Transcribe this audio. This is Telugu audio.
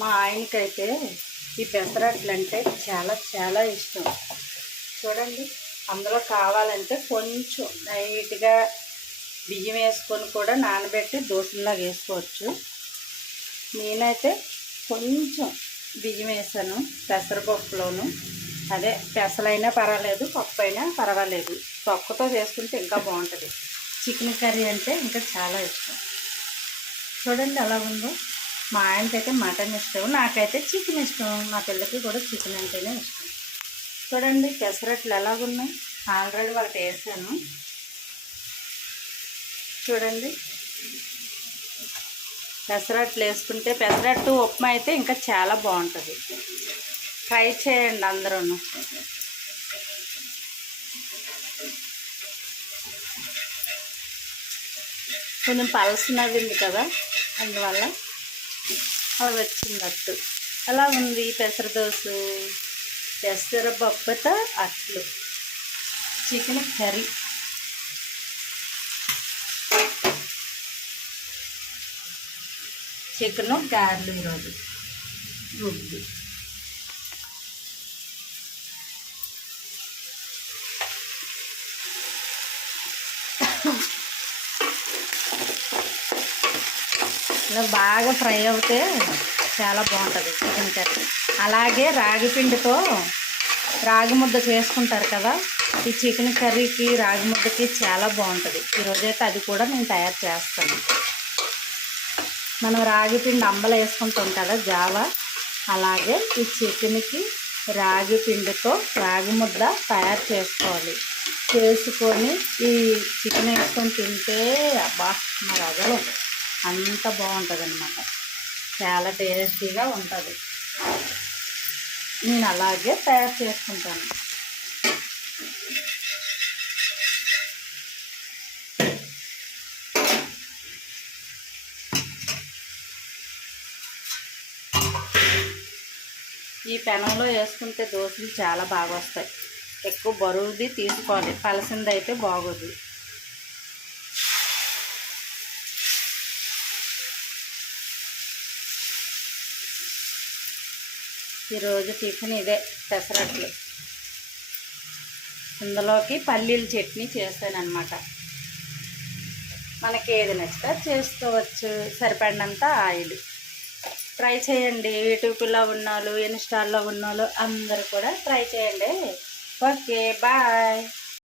మా ఆయనకైతే ఈ పెసరట్లు అంటే చాలా చాలా ఇష్టం. చూడండి, అందులో కావాలంటే కొంచెం లైట్గా బియ్యం వేసుకొని కూడా నానబెట్టి దోశలాగా వేసుకోవచ్చు. నేనైతే కొంచెం బియ్యం వేసాను పెసరపప్పులోను. అదే పెసలైనా పర్వాలేదు, పప్పు అయినా పర్వాలేదు, తొక్కతో చేసుకుంటే ఇంకా బాగుంటుంది. చికెన్ కర్రీ అంటే ఇంకా చాలా ఇష్టం. చూడండి ఎలా ఉందో. మా ఆయనకైతే మటన్ ఇష్టం, నాకైతే చికెన్ ఇష్టం. మా పిల్లకి కూడా చికెన్ అంటేనే ఇష్టం. చూడండి పెసరట్లు ఎలాగున్నాయి. ఆల్రెడీ ఒకటి వేసాను చూడండి. పెసరట్లు వేసుకుంటే పెసరట్టు ఉప్మా అయితే ఇంకా చాలా బాగుంటుంది. ట్రై చేయండి అందరూ. కొంచెం పలసనది కదా, అందువల్ల అవి వచ్చిందట్టు. అలా ఉంది పెసర దోశ, పెసరపప్పుతో అట్లు, చికెన్ కర్రీ, చికెను గారెలు ఈరోజు గుడ్డు. ఇలా బాగా ఫ్రై అవుతే చాలా బాగుంటుంది చికెన్ కర్రీ. అలాగే రాగి పిండితో రాగి ముద్ద చేసుకుంటారు కదా, ఈ చికెన్ కర్రీకి రాగి ముద్దకి చాలా బాగుంటుంది. ఈరోజైతే అది కూడా నేను తయారు చేస్తాను. మనం రాగి పిండి అంబలు వేసుకుంటాం కదా జావా, అలాగే ఈ చికెన్కి రాగి పిండితో రాగి ముద్ద తయారు చేసుకోవాలి. చేసుకొని ఈ చికెన్ వేసుకొని తింటే అబ్బా మరి అదలు అంత బాగుంటుంది అన్నమాట. చాలా టేస్టీగా ఉంటుంది. నేను అలాగే తయారు చేసుకుంటాను. ఈ పెనంలో వేసుకుంటే దోశలు చాలా బాగా వస్తాయి. ఎక్కువ బరువుది తీసుకోవాలి, పలసింది అయితే బాగోదు. ఈరోజు టిఫిన్ ఇదే పెసరట్లు. ఇందులోకి పల్లీల చట్నీ చేస్తానన్నమాట. మనకి ఏది నచ్చితే చేసుకోవచ్చు, సరిపడినంత ఆయిల్. ట్రై చేయండి. యూట్యూబ్లో ఉన్నోళ్ళు, ఇన్స్టాల్లో ఉన్నోళ్ళు అందరూ కూడా ట్రై చేయండి. Okay, bye.